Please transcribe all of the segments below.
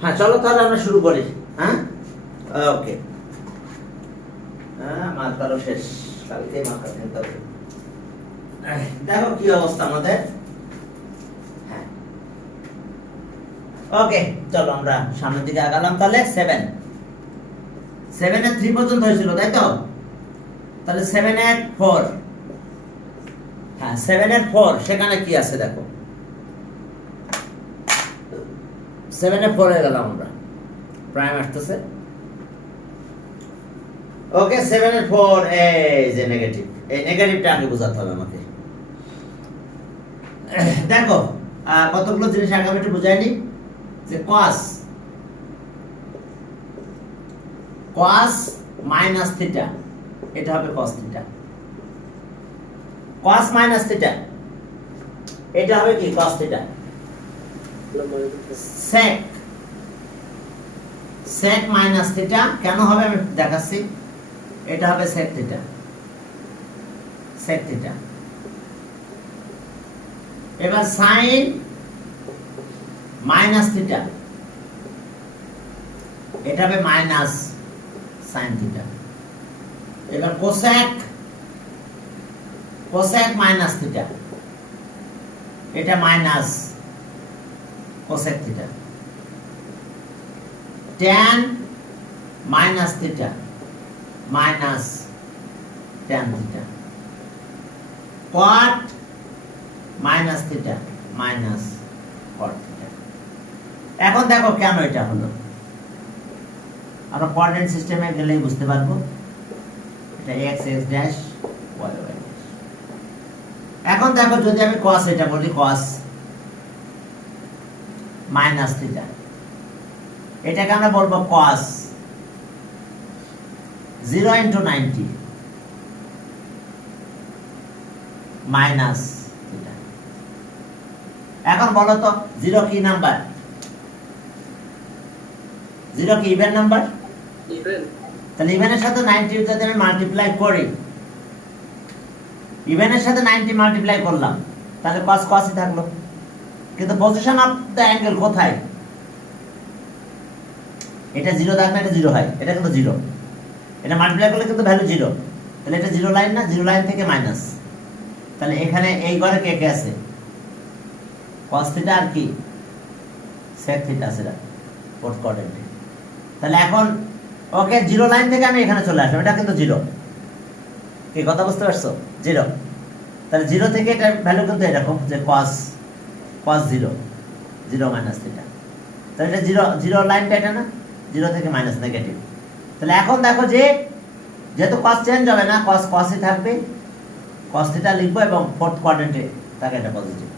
হ্যাঁ চলো তাহলে আমরা শুরু করি। হ্যাঁ ওকে। মার্কারও শেষ, কালকে মার্কার কিনতে হবে। দেখো কি অবস্থা আমাদের। হ্যাঁ ওকে, চলো আমরা সামনের দিকে আগালাম। তাহলে 7 এর 3 পর্যন্ত হয়েছিল তাই তো? তাহলে 7 এর 4, হ্যাঁ 7 এর 4 সেখানে কি আছে দেখো। 7 এর 4 এ গেলাম আমরা, প্রাইম আসতেছে। ওকে 7 এর 4 এই যে নেগেটিভ, এই নেগেটিভটা আগে বোঝাতে হবে আমাকে। দেখো কতগুলো জিনিস আগে আমি একটু বুঝাইনি যে cos মাইনাস থিটা, এটা হবে cos theta. cos minus theta এটা হবে কি cos theta. sec minus theta কেন হবে আমি দেখাচ্ছি। এটা হবে sec থিটা, sec থিটা। এবার sin মাইনাস থিটা, এটা হবে মাইনাস sin থিটা। এবার cosec মাইনাস থিটা, এটা minus cosec theta. tan minus theta minus tan theta. cot minus theta minus cot theta. এখন দেখো কেন এটা হলো, আমরা কোঅর্ডিনেট সিস্টেমে গেলেই বুঝতে পারবো। এটা x x dash y y dash. এখন দেখো যদি আমি cos এটা বলি, cos মাইনাস থিটা, এটাকে আমরা বলবো cos 0 into 90 মাইনাস থিটা। এখন বলো তো 0 কি নাম্বার? 0 কি ইভেন নাম্বার? ইভেন। তাহলে ইভেনের সাথে 90 যদি আমি মাল্টিপ্লাই করি, ইভেনের সাথে 90 মাল্টিপ্লাই করলাম, তাহলে cos cosই থাকলো। কিন্তু পজিশন অফ দ্য অ্যাঙ্গেল কোথায়? এটা 0 থাকলে এটা 0 হয়, এটা কিন্তু 0। এটা মাল্টিপ্লাই করলে কিন্তু ভ্যালু 0। তাহলে এটা 0 লাইন না, 0 লাইন থেকে মাইনাস। তাহলে এখানে এই ঘরে কে কে আছে? cos থিটা আর কি sec থিটা আছে, ফোর্থ কোয়াড্রেন্টে। তাহলে এখন ওকে 0 লাইন থেকে আমি এখানে চলে আসলাম, এটা কিন্তু 0। কি কথা বুঝতে পারছো? 0। তাহলে 0 থেকে এটা ভ্যালু কিন্তু এরকম যে cos 0 মাইনাস থিটা। তাহলে এটা 0 লাইনটা এটা না, 0 থেকে মাইনাস নেগেটিভ। তাহলে এখন দেখো যে যেহেতু cos চেঞ্জ হবে না, cos cosই থাকবে, cos থিটা লিখবো এবং ফোর্থ কোয়াড্রেন্টে থাকে এটা পজিটিভ।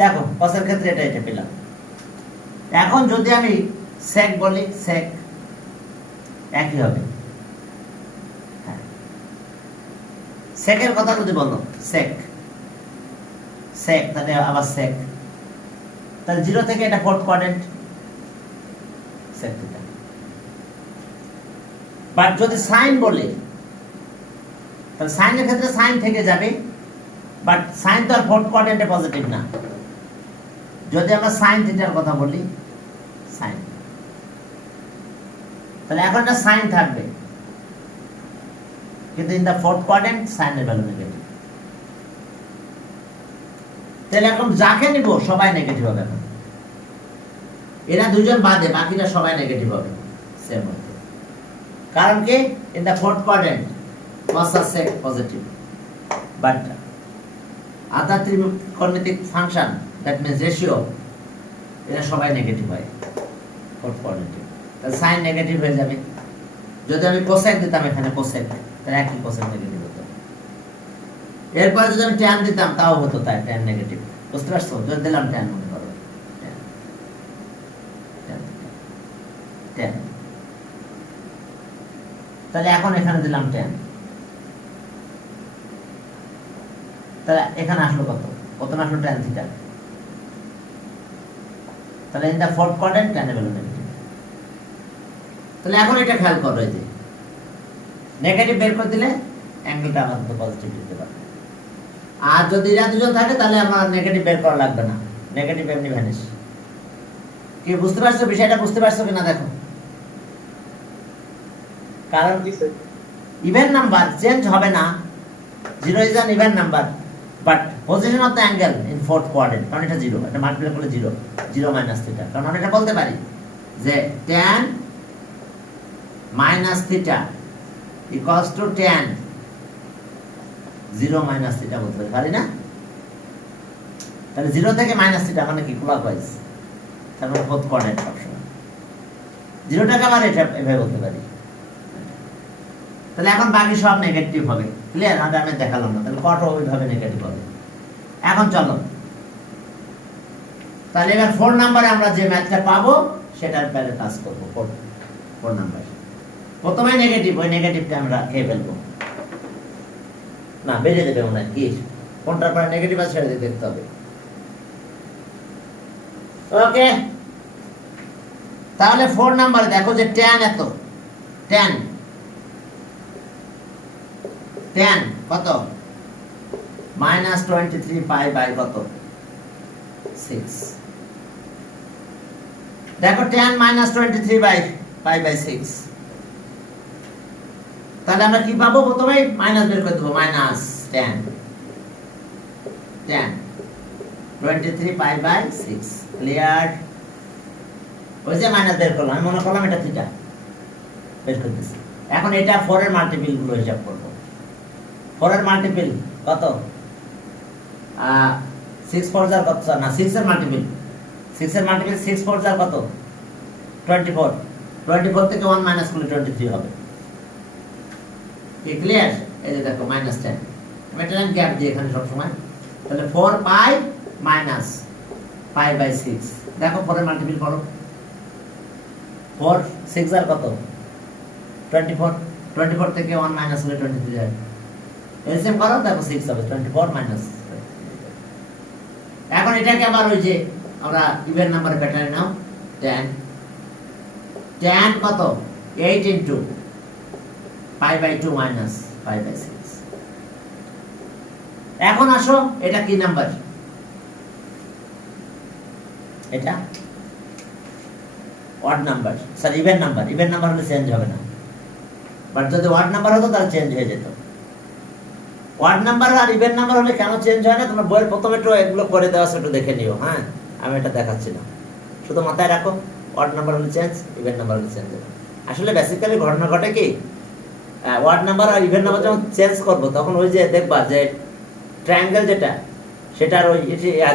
দেখো cos এর ক্ষেত্রে এটা পেলাম। এখন যদি আমি sec বলি, sec একই হবে। হ্যাঁ sec এর কথা যদি বলো, sec তাহলে আবার sec, তাহলে 0 থেকে এটা fourth quadrant sec theta. But যদি sin বলি, তাহলে sin এর ক্ষেত্রে sin থেকে যাবে, বাট sin তো আর ফোর্থ কোয়াড্রেন্টে পজিটিভ না। যদি আমরা sin থিটার কথা বলি, sin, তাহলে এখন এটা sin থাকবে, কিন্তু in the fourth quadrant sin এর ভ্যালু নেগেটিভ। তাহলে এখন যাকে নিব সবাই নেগেটিভ হবে। এখন এরা দুজন বাদে বাকিরা সবাই নেগেটিভ হবে সেম হবে। কারণ কি in the fourth quadrant cos আর sec পজিটিভ, বাট আদার ত্রিকোণমিতিক ফাংশন দ্যাট মিন্স রেশিও, এরা সবাই নেগেটিভ হয় ফোর্থ কোয়াড্রেন্টে। তাহলে sin নেগেটিভ হয়ে যাবে। যদি আমি cosec দিতাম এখানে cosec, তাহলে একই cosec নেগেটিভ হতো। এরপরে যদি আমি tan দিতাম তাও হতো তাই tan নেগেটিভ। বুঝতে পারছো? যদি দিলাম tan মনে করো, tan, তাহলে এখন এখানে দিলাম tan, তাহলে এখানে আসলো কত? প্রথমে আসলো tan থিটা। তাহলে in the fourth quadrant tan এর ভ্যালু নেগেটিভ। তাহলে এখন এটা খেয়াল করো, এই যে নেগেটিভ বের করে দিলে অ্যাঙ্গেলটা আমাদের পজিটিভ দিতে পারবে। আর যদি এরা দুজন থাকে তাহলে আমার নেগেটিভ বের করা লাগবে না, নেগেটিভ এমনি ভ্যানিশ। কি বুঝতে পারছো বিষয়টা? বুঝতে পারছো কিনা দেখো। কারণ ইভেন নাম্বার চেঞ্জ হবে না, 0 is an even number, but position of the angle in fourth quadrant, কারণ এটা 0, এটা মাল্টিপ্লাই করলে 0, 0 মাইনাস থিটা। কারণ আমরা এটা বলতে পারি যে tan minus theta equals to tan 0 minus theta বলতে পারি না? তাহলে 0 থেকে মাইনাস থিটা মানে কি? ক্লকওয়াইজ, তারপরে ফোর্থ কোয়াড্রেন্ট সবসময় 0 টাকা আবার এটা এভাবে বলতে পারি। তাহলে এখন বাকি সব নেগেটিভ হবে, ক্লিয়ার? আমি দেখালাম না, তাহলে কত ওইভাবে নেগেটিভ হবে। এখন চলো তাহলে এবার 4 নম্বরে আমরা যে ম্যাথটা পাবো সেটার পরে কাজ করব। 4 নাম্বার প্রথমে নেগেটিভ, ওই নেগেটিভটা আমরা খেয়ে ফেলবো না, বেরিয়ে দেবে মনে হয়। কি কোনটার পরে নেগেটিভ আছে সেটা দেখতে হবে। ওকে, তাহলে 4 নম্বরে দেখো যে tan এত, tan কত? -23 পাই বাই কত? 6। দেখো tan -23 বাই পাই বাই 6, তাহলে আমরা কি পাবো? প্রথমে মাইনাস বের করে দেবো, minus tan 23 pi by 6, clear? ওই যে মাইনাস বের করলাম, আমি মনে করলাম এটা থিটা, বের করতেছি। এখন এটা 4 এর মাল্টিপল গুলো হিসাব করব। 4 এর মাল্টিপল কত? 6 4 যার কত না, 6 এর মাল্টিপল, 6 এর মাল্টিপল 6 4 যার কত? 24, 24 থেকে 1 মাইনাস করলে 23 হবে। কি ক্লিয়ার? এই যে দেখো -10, আমি এটা গ্যাপ দিই এখানে সব সময়। তাহলে 4 পাই মাইনাস পাই বাই 6, দেখো 4 এর মাল্টিপল করো। 4 6 যার কত? 24, 24 থেকে 1 মাইনাস হলে 23 হয়। এলসিএম করো, দেখো 6 হবে, 24 মাইনাস। এখন এটাকে আবার ওই যে আমরা ইভেন নাম্বার প্যাটার্নে নাও, tan কত? 8 into pi by 2 minus pi by 6। এখন আসো, এটা কি নাম্বার? এটা odd number, sir even number. Even number হলে চেঞ্জ হবে না, বাট যদি অড নাম্বার হতো তাহলে চেঞ্জ হয়ে যেত। ওয়ার্ড নাম্বার আর ইভেন নাম্বার হলে কেন চেঞ্জ হয় না, তোমরা বইয়ের প্রথমে একটু এগুলো করে দেওয়া আছে, একটু দেখে নিও। হ্যাঁ, আমি এটা দেখাচ্ছি না, শুধু মাথায় রাখো ওয়ার্ড নাম্বার হলে চেঞ্জ, ইভেন নাম্বার হলে চেঞ্জ হবে। আসলে বেসিক্যালি ঘটনা ঘটে কি, ওয়ার্ড নাম্বার আর ইভেন নাম্বার যখন চেঞ্জ করবো তখন ওই যে দেখবা যে ট্রায়াঙ্গেল যেটা, সেটার ওই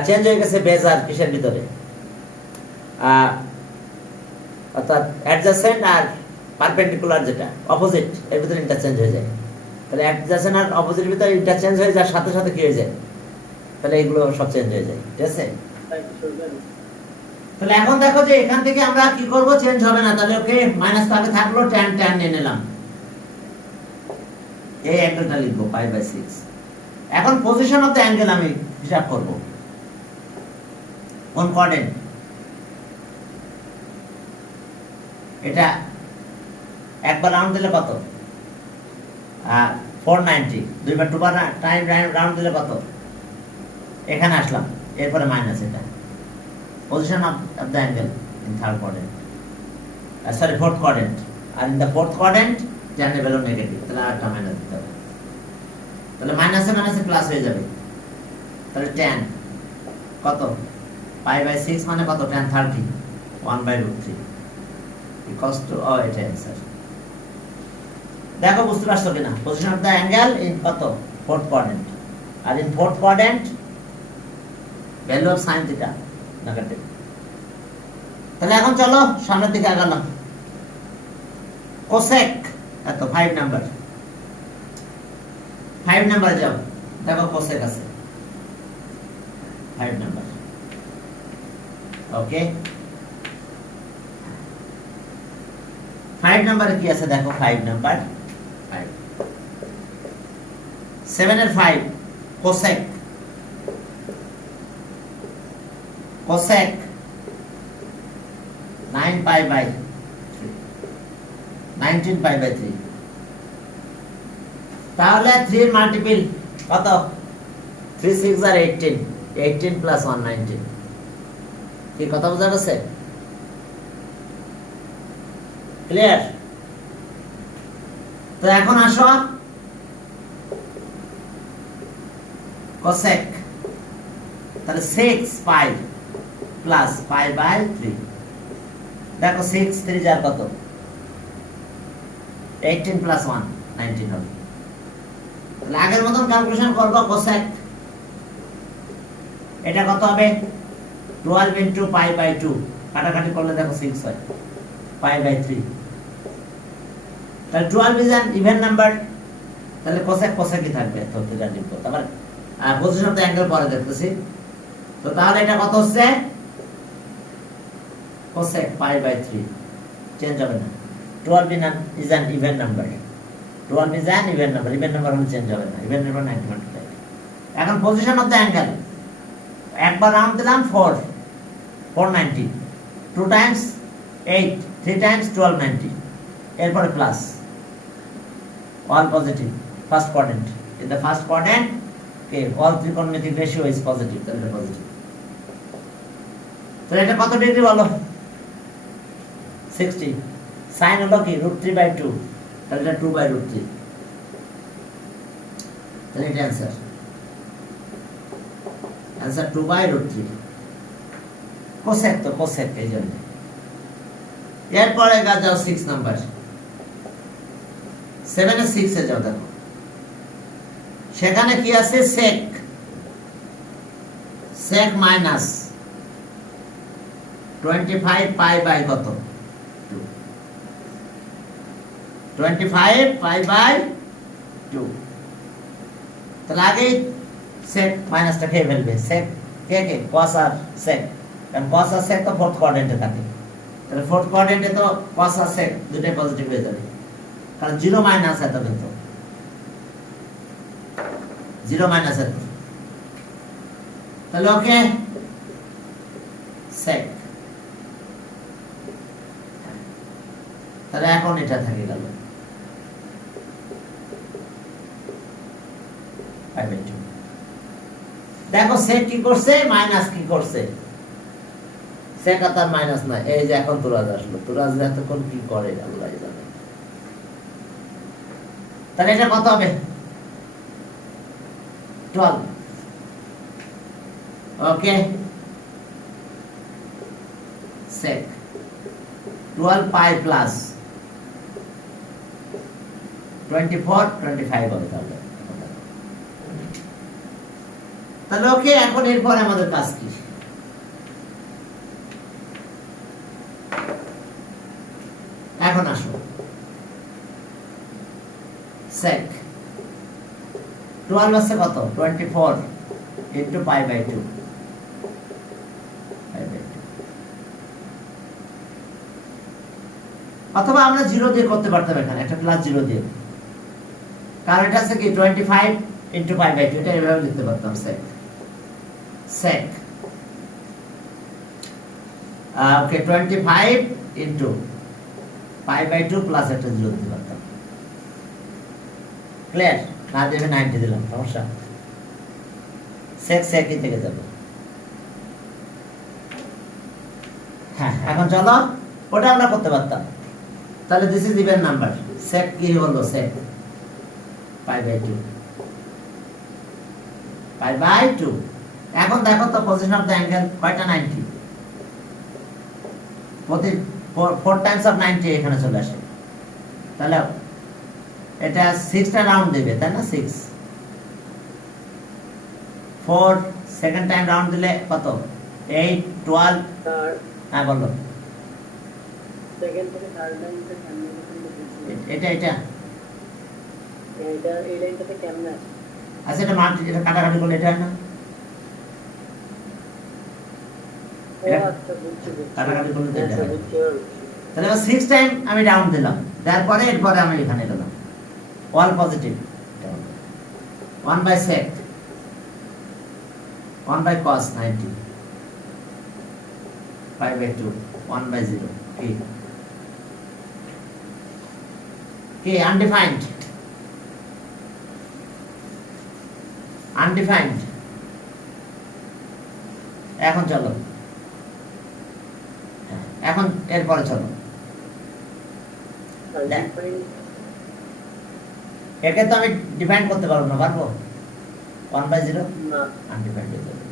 চেঞ্জ হয়ে গেছে বেজ আর কিসের ভিতরে, অর্থাৎ অ্যাডজাসেন্ট আর পারপেন্ডিকুলার যেটা অপোজিট, এর ভিতরে ইন্টারচেঞ্জ হয়ে যায়। তাহলে অ্যাডজাসেন্ট আর অপোজিট ভিতরে ইন্টারচেঞ্জ হয়ে যাওয়ার সাথে সাথে কি হয়ে যায়, তাহলে এগুলো সব চেঞ্জ হয়ে যায়। ঠিক আছে? তাহলে এখন দেখো যে এখান থেকে আমরা কি করব, চেঞ্জ হবে না। তাহলে ওকে মাইনাস আগে থাকলো, tan নিয়ে নিলাম, এই অ্যাঙ্গেলটা লিখবো পাই বাই 6। এখন পজিশন অফ দ্য অ্যাঙ্গেল আমি হিসাব করব, কোন কোঅর্ডিনেট? এটা একবার রাউন্ড দিলে কত? 490, দুইবার দুবার টাইম রাউন্ড দিলে কত? এখানে আসলাম, এরপরে মাইনাস, এটা position of the angle in third coordinate, sorry fourth coordinate. আর in the fourth coordinate tan value negative, তাহলে আরেকটা মাইনাস দিতে হবে। তাহলে মাইনাসে মাইনাসে প্লাস হয়ে যাবে। তাহলে tan কত? পাই বাই 6 মানে কত? tan 30, 1/√3 ইকুয়ালস টু, এটা অ্যান্সার। দেখো বুঝতে পারছো কিনা? Position of the angle in কত? Fourth coordinate. আর in fourth coordinate value of sin theta negative. তাহলে এখন চলো সামনের দিকে আগালাম। কোসেক এত 5 নাম্বার, 5 নাম্বারে যাও, দেখো কোসেক আছে 5 নাম্বার। ওকে, 5 নাম্বারে কি আছে দেখো, 5 নাম্বার 7 এর 5 cosec, cosec 9 pi by 3, 19 pi by 3। তাহলে 3 এর মাল্টিপল কত? 3 6 আর 18, 18 প্লাস 1 19। কি কথা বোঝা গেছে? ক্লিয়ার? তো এখন আসো cosec, তাহলে 6 পাই প্লাস পাই বাই 3। দেখো 6 3 যার কত, 18 প্লাস 1 19 হবে। তাহলে আগের মতন ক্যালকুলেশন করব cosec, এটা কত হবে 12 ইনটু পাই বাই 2, কাটাকাটি করলে দেখো 6 হয়, পাই বাই 3। তাহলে 12 ইজ অ্যান ইভেন নাম্বার, তাহলে cosec cosec থাকবে, তো এটা লিখব। তারপর পজিশন অফ দ্য অ্যাঙ্গেল পরে দেখতেছি। তো তাহলে এটা কত হচ্ছে cosec পাই বাই 3, চেঞ্জ হবে না। 12 is an even number, 12 is an even number, even number হলে চেঞ্জ হবে না, ইভেন নাম্বার 90 মাল্টিপ্লাই। এখন পজিশন অফ দ্য অ্যাঙ্গেল, একবার রাউন্ড দিলাম 4 490, 2 টাইমস 8, 3 টাইমস 1290, এরপরে plus, all positive, first quadrant. In the first quadrant, okay, all trigonometric ratio is positive, তাহলে positive. তাহলে এটা কত ডিগ্রি বলো, 60। sin হলো কি √3/2, তাহলে এটা 2/√3, তাহলে এটা आंसर 2/√3। cosec তো cosec এই জন্য। এরপরে যাও 6 নাম্বার, 7 এ 6 এ যাও, দেখো সেখানে কি আছে sec, sec minus 25 pi by কত 2, 25 পাই বাই 2। তাহলে আগে sec মাইনাসটা খেয়ে ফেলবে, sec কে cos আর sec, কারণ cos আর sec তো ফোর্থ কোয়াড্রেন্টে থাকে, তাহলে ফোর্থ কোয়াড্রেন্টে তো cos আর sec দুটোই পজিটিভ হয়ে যাবে, কারণ 0 মাইনাস এত কিন্তু 0 মাইনাস এত, তাহলে ওকে sec, তাহলে এখন এটা থাকে গেল পাই বাই 2। দেখো sec কি করছে, মাইনাস কি করছে, sec আর মাইনাস না, এই যে এখন তুরাজ আসলো, তুরাজ এতক্ষণ কি করে আল্লাহ জানে। তাহলে এটা কত হবে 12, ওকে sec 12 পাই প্লাস 24 25 হবে। তাহলে ওকে, এখন এরপর আমাদের কাজ কি, এখন আসো sec 12 আছে কত 24 ইনটু পাই বাই 2, অথবা আমরা 0 দিয়ে করতে পারতাম, এখানে একটা প্লাস 0 দিয়ে, কারণ এটা আছে কি 25 ইনটু পাই বাই 2, এটা এভাবে লিখতে পারতাম sec ওকে 25 ইনটু পাই বাই 2 প্লাস একটা 0 দিতে পারতাম। ক্লিয়ার? না দেবে 90 দিলাম, সমস্যা sec ই থেকে যাবে। হ্যাঁ, এখন চলো ওটা আমরা করতে পারতাম। তাহলে this is even number, sec কি হলো sec pi by 2, pi by 2। এখন দেখো তো পজিশন অফ দ্য অ্যাঙ্গেল কয়টা 90, প্রতি 4 টাইমস অফ 90 এখানে চলে আসে, তাহলে এটা 6টা রাউন্ড দেবে, তাই না 6 4 সেকেন্ড টাইম রাউন্ড দিলে কত 8 12, হ্যাঁ বলো সেকেন্ড থেকে থার্ড লাইন থেকে কেমনে এটা এটা এই লাইনটাতে কেমনে আছে? আচ্ছা, এটা মাল্টি, এটা কাটাকাটি করলে এটা হয় না, কাটাকাটি করলে তো এটা হয়। তাহলে 6 টাইম আমি রাউন্ড দিলাম, তারপরে এরপরে আমি এখানে গেলাম all positive, 1 by sec 1 by cos 90 pi by 2 1 by 0 কি undefined এখন চলো, এখন এরপরে চলো একে তো আমি ডিফাইন করতে পারবো না, পারবো? 1/0 না আনডিফাইন্ড হয়ে যাবে।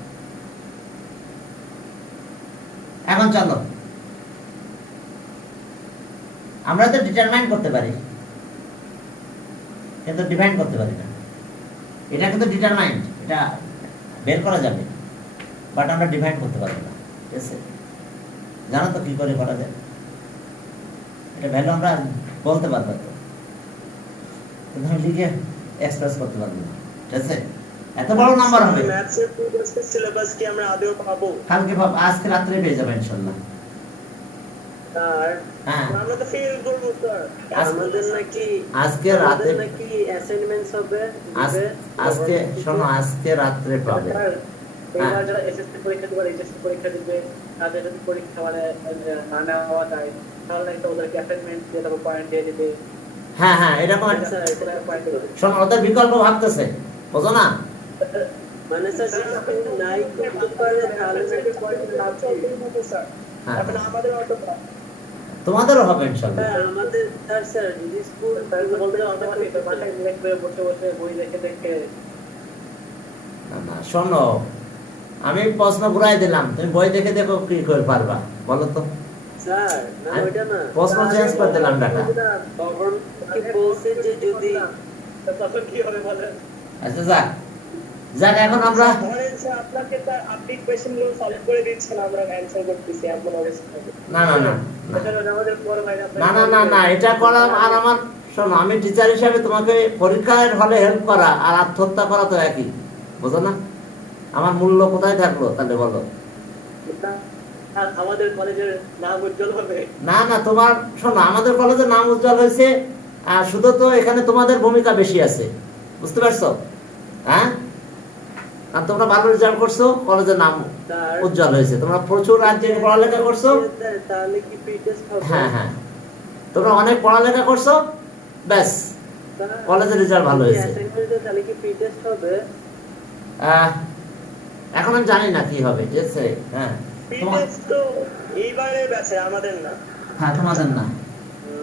এখন চলো আমরা তো ডিটারমাইন করতে পারি কিন্তু ডিফাইন করতে পারি না। এটা কিন্তু ডিটারমাইন্ড, এটা বের করা যাবে, বাট আমরা ডিফাইন করতে পারবো না। ঠিক আছে, জানো তো কি করে করা যায়? এটা ভ্যালু আমরা বলতে পারবো তো, কিন্তু আমি লিখে এক্সপ্রেস করতে পারবো না। ঠিক আছে, এত বড় নাম্বার হবে। ম্যাথসের প্রিভিয়াস সিলেবাস কি আমরা আদেও পাবো? কালকে আজকে রাত্রে পেয়ে যাবে ইনশাআল্লাহ। আর হ্যাঁ, আমরা তো ফেল করব স্যার। আমাদের নাকি আজকে রাতে নাকি অ্যাসাইনমেন্টস হবে আজকে শোনো, আজকে রাত্রে পাবে। এবার যারা এসএসসি পরীক্ষা দিবে, এইচএসসি পরীক্ষা দিবে, তাদের যদি পরীক্ষা মানে না নেওয়া যায় তাহলে একটা ওদেরকে অ্যাসাইনমেন্ট দিয়ে তারপর পয়েন্ট দিয়ে দিবে। হ্যাঁ হ্যাঁ, এরকম স্যার এটা পয়েন্ট দেবে। শোনো, ওদের বিকল্প ভাবতেছে, বুঝো না? মানে স্যার যদি নাই করতে পারে তাহলে নাকি পয়েন্ট না চলবে স্যার। হ্যাঁ, এখন আমাদের অত তোমাদেরও হবে ইনশাআল্লাহ। হ্যাঁ আমাদের স্যার যদি স্কুল বলতে অটোমেটিক বাসায় লিখবে বসে বসে বই দেখে দেখে। না না, শোনো, আমি প্রশ্ন ঘুরাই দিলাম, তুমি বই দেখে দেখো কি করে পারবা, বলো তো? স্যার না ওইটা না, প্রশ্ন চেঞ্জ করে দিলাম ডাটা। তখন কি বলছে যে যদি তখন কি হবে বলেন? আচ্ছা যাক যাক, এখন আমরা ধরেন স্যার আপনাকে তার আপনি কোশ্চেনগুলো সলভ করে দিচ্ছেন, আমরা অ্যানসার করতেছি আপনার অবস্থা। না না না এটা আমাদের বড় ভাই না না না না, এটা করা আর আমার, শোনো, আমি টিচার হিসাবে তোমাকে পরীক্ষার হলে হেল্প করা আর আত্মহত্যা করা তো একই, বুঝো না? আমার মূল্য কোথায় থাকলো তাহলে বলো? আমাদের কলেজের নাম উজ্জ্বল হবে। না না, তোমার শোনো, আমাদের কলেজের নাম উজ্জ্বল হয়েছে, আর শুধু তো এখানে তোমাদের ভূমিকা বেশি আছে, বুঝতে পারছো? হ্যাঁ, আর তোমরা ভালো রেজাল্ট করছো, কলেজের নাম উজ্জ্বল হয়েছে, তোমরা প্রচুর রাজ্যে পড়ালেখা করছো। তাহলে কি প্রি টেস্ট হবে? হ্যাঁ হ্যাঁ, তোমরা অনেক পড়ালেখা করছো, ব্যাস কলেজের রেজাল্ট ভালো হয়েছে। তাহলে কি প্রি টেস্ট হবে? এখন আমি জানি না কি হবে, ঠিক আছে? হ্যাঁ, প্রি টেস্ট তো এইবারে ব্যাচে আমাদের না। হ্যাঁ, তোমাদের না।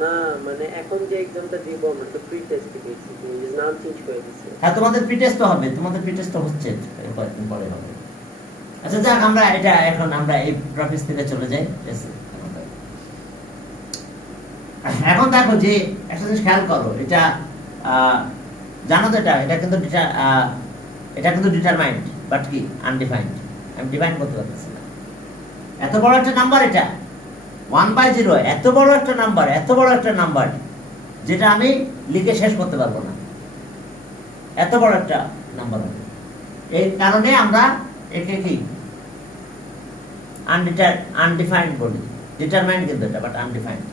না মানে এখন যে এক্সামটা দিব আমরা তো প্রি টেস্ট দিয়েছি, নাম চেঞ্জ করে দিয়েছি। হ্যাঁ, তোমাদের প্রি টেস্ট হবে, তোমাদের প্রি টেস্ট হচ্ছে, কয়েকদিন পরে হবে। আচ্ছা যাক, আমরা এটা এখন আমরা এই টপিক থেকে চলে যাই। ঠিক আছে, এখন দেখো যে একটা জিনিস খেয়াল করো, এটা জানো তো, এটা কিন্তু এটা কিন্তু ডিটারমাইন্ড, বাট কি আনডিফাইন্ড। আমি ডিফাইন করতে পারতেছি না। এত বড় একটা নাম্বার, এটা 1/0, এত বড় একটা নাম্বার, এত বড় একটা নাম্বার যেটা আমি লিখে শেষ করতে পারবো না, এত বড় একটা নাম্বার হবে। এই কারণে আমরা একে কি আনডিফাইন্ড বলি। ডিটারমাইন্ড কিন্তু এটা, বাট আনডিফাইন্ড।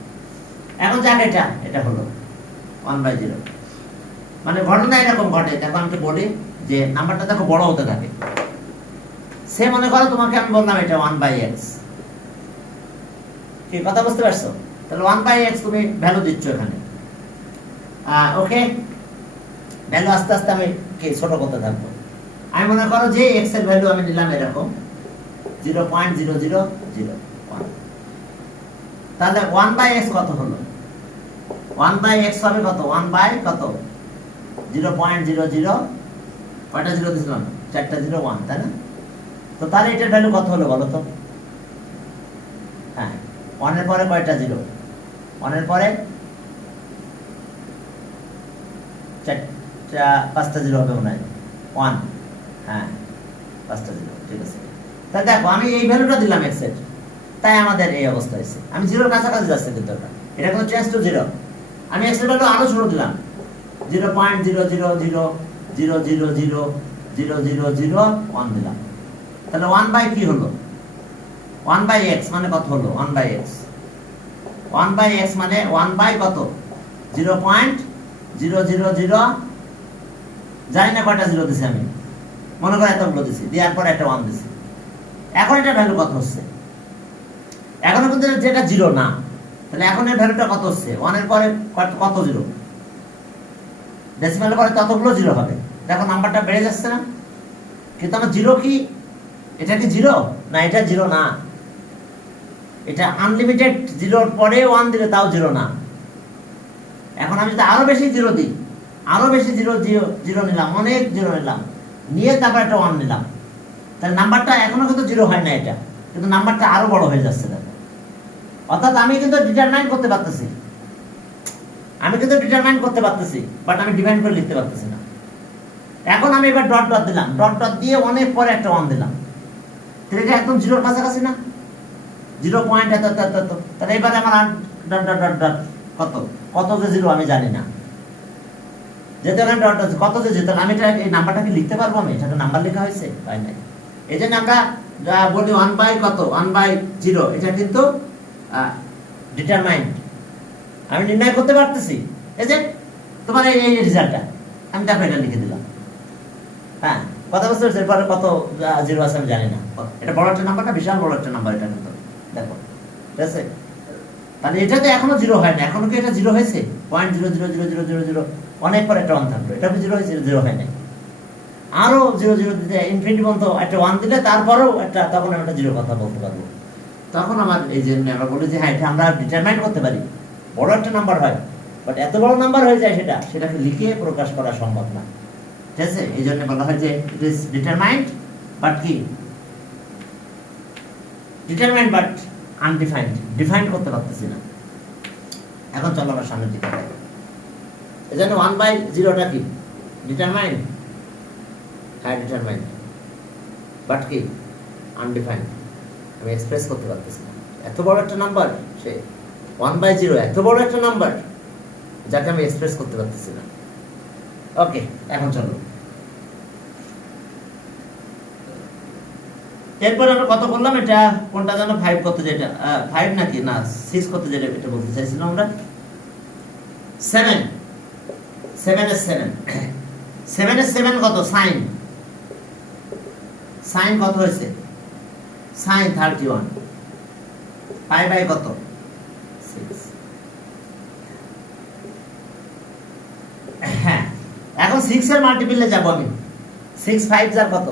এখন যাক, এটা হলো 1/0। মানে ঘটনা এরকম ঘটে, দেখো আমি বলি যে নাম্বারটা দেখো বড় হতে থাকে। সে মনে করো তোমাকে আমি বললাম এটা 1/x, কি কথা বুঝতে পারছো? তাহলে 1/x তুমি ভ্যালু দিচ্ছ এখানে, ওকে। ভ্যালু আস্তে আস্তে আমি কি ছোট করতে থাকবো। আমি মনে করো যে x এর ভ্যালু আমি নিলাম এরকম 0.0001, তাহলে 1/x কত হলো? 1/x হবে কত? 1 কত? 0.00, কয়টা জিরো দিছিলাম? 4টা 0, 1, তাই না? তো তাহলে এটার ভ্যালু কত হলো বলো তো? হ্যাঁ, 1 এর পরে কয়টা জিরো? 1 এর পরে 5টা জিরো হবে মনে হয়, 1, হ্যাঁ 5টা জিরো, ঠিক আছে। তাই দেখো আমি এই ভ্যালুটা দিলাম x এর, তাই আমাদের এই অবস্থা হয়েছে। আমি জিরোর কাছাকাছি যাচ্ছে কিন্তু এটা কিন্তু চেঞ্জ টু 0। আমি x এর ভ্যালু আরো ছোট দিলাম, 0.0000000001 দিলাম। তাহলে 1 কি হলো? 1/x মানে কত হলো? 1/x 1/x মানে 1 কত? 0.000, জানি না কয়টা জিরো দিছি আমি, মনে করে এতগুলো দিছি, দেওয়ার পরে একটা 1 দিছি। এখন এটা ভ্যালু কত হচ্ছে? এখনো কিন্তু যেটা জিরো না, তাহলে এখন এর ভ্যালুটা কত হচ্ছে? 1 এর পরে কত জিরো? ডেসিমালের পরে ততগুলো জিরো হবে। দেখো নাম্বারটা বেড়ে যাচ্ছে না? কিন্তু আমার জিরো কি, এটা কি জিরো না? এটা জিরো না, এটা আনলিমিটেড। জিরোর পরে 1 দিলে তাও জিরো না, এখন আমি যদি আরো বেশি জিরো দিই, আরো বেশি জিরো জিরো জিরো নিলাম, অনেক জিরো নিলাম, নিয়ে তারপর একটা 1 নিলাম, তাহলে নাম্বারটা এখনো কিন্তু জিরো হয় না, এটা কিন্তু নাম্বারটা আরো বড় হয়ে যাচ্ছে দেখো। অর্থাৎ আমি কিন্তু ডিটারমাইন করতে পারতেছি, বাট আমি ডিফাইন করে লিখতে পারতেছি না। এখন আমি এবার ডট ডট দিলাম, ডট ডট দিয়ে অনেক পরে একটা 1 দিলাম, তাহলে এটা একদম জিরোর কাছাকাছি না, 0 পয়েন্ট এত এত এত এত। তাহলে এবারে আমার ডট ডট ডট ডট কত কত যে জিরো আমি জানি না, যেহেতু এখানে ডট আছে কত যে জিরো, আমি এটা এই নাম্বারটাকে লিখতে পারবো, আমি এটা নাম্বার লেখা হয়েছে তাই নাই। এই জন্য আমরা বলি 1 বাই কত, 1 বাই 0, এটা কিন্তু ডিটারমাইন্ড, আমি নির্ণয় করতে পারতেছি। এই যে তোমার এই রেজাল্টটা আমি দেখো এটা লিখে দিলাম। হ্যাঁ, কথা বুঝতে পারছি, এরপরে কত জিরো আছে আমি জানি না, এটা বড় একটা নাম্বার না, বিশাল বড় একটা নাম্বার এটা কিন্তু দেখো, ঠিক আছে। তাহলে এটা তো এখনো জিরো হয় না, এখনো কি এটা জিরো হয়েছে? 0.00000 অনেক পরে একটা 1 থাকলো, এটা কি জিরো হয়েছে? জিরো হয় নাই, আরো জিরো জিরো দিতে ইনফিনিটি পর্যন্ত একটা 1 দিলে তারপরেও একটা, তখন আমি একটা জিরো কথা বলতে পারবো। তখন আমার এই জন্য আমরা বলি যে হ্যাঁ, এটা আমরা ডিটারমাইন করতে পারি, বড় একটা নাম্বার হয়, বাট এত বড় নাম্বার হয়ে যায় সেটাকে লিখে প্রকাশ করা সম্ভব না, ঠিক আছে। এই জন্য বলা হয় যে ইট ইজ ডিটারমাইন্ড বাট কি, ডিটারমাইন্ড বাট আনডিফাইন্ড, ডিফাইন করতে পারতেছি না। এখন চলো আমরা সামনের দিকে যাই। এই জন্য 1 বাই 0টা কি ডিটারমাইন্ড, হ্যাঁ ডিটারমাইন্ড, বাট কি আনডিফাইন্ড, আমি এক্সপ্রেস করতে পারতেছি না। এত বড় একটা নাম্বার, সে 1 বাই 0 এত বড় একটা নাম্বার যাকে আমি এক্সপ্রেস করতে পারতেছি না। ওকে, এখন চলো এরপর আমরা কত বললাম, এটা কোনটা জানো, 5 কত, যেটা 5 নাকি না 6 কত, যেটা এটা বলতে চাইছিলাম আমরা, 7 7 এর 7 7 এর 7 কত, সাইন সাইন কত হয়েছে, সাইন 31, পাই বাই কত 6। হ্যাঁ, এখন 6 এর মাল্টিপলে যাব আমি, 6 5 যার কত,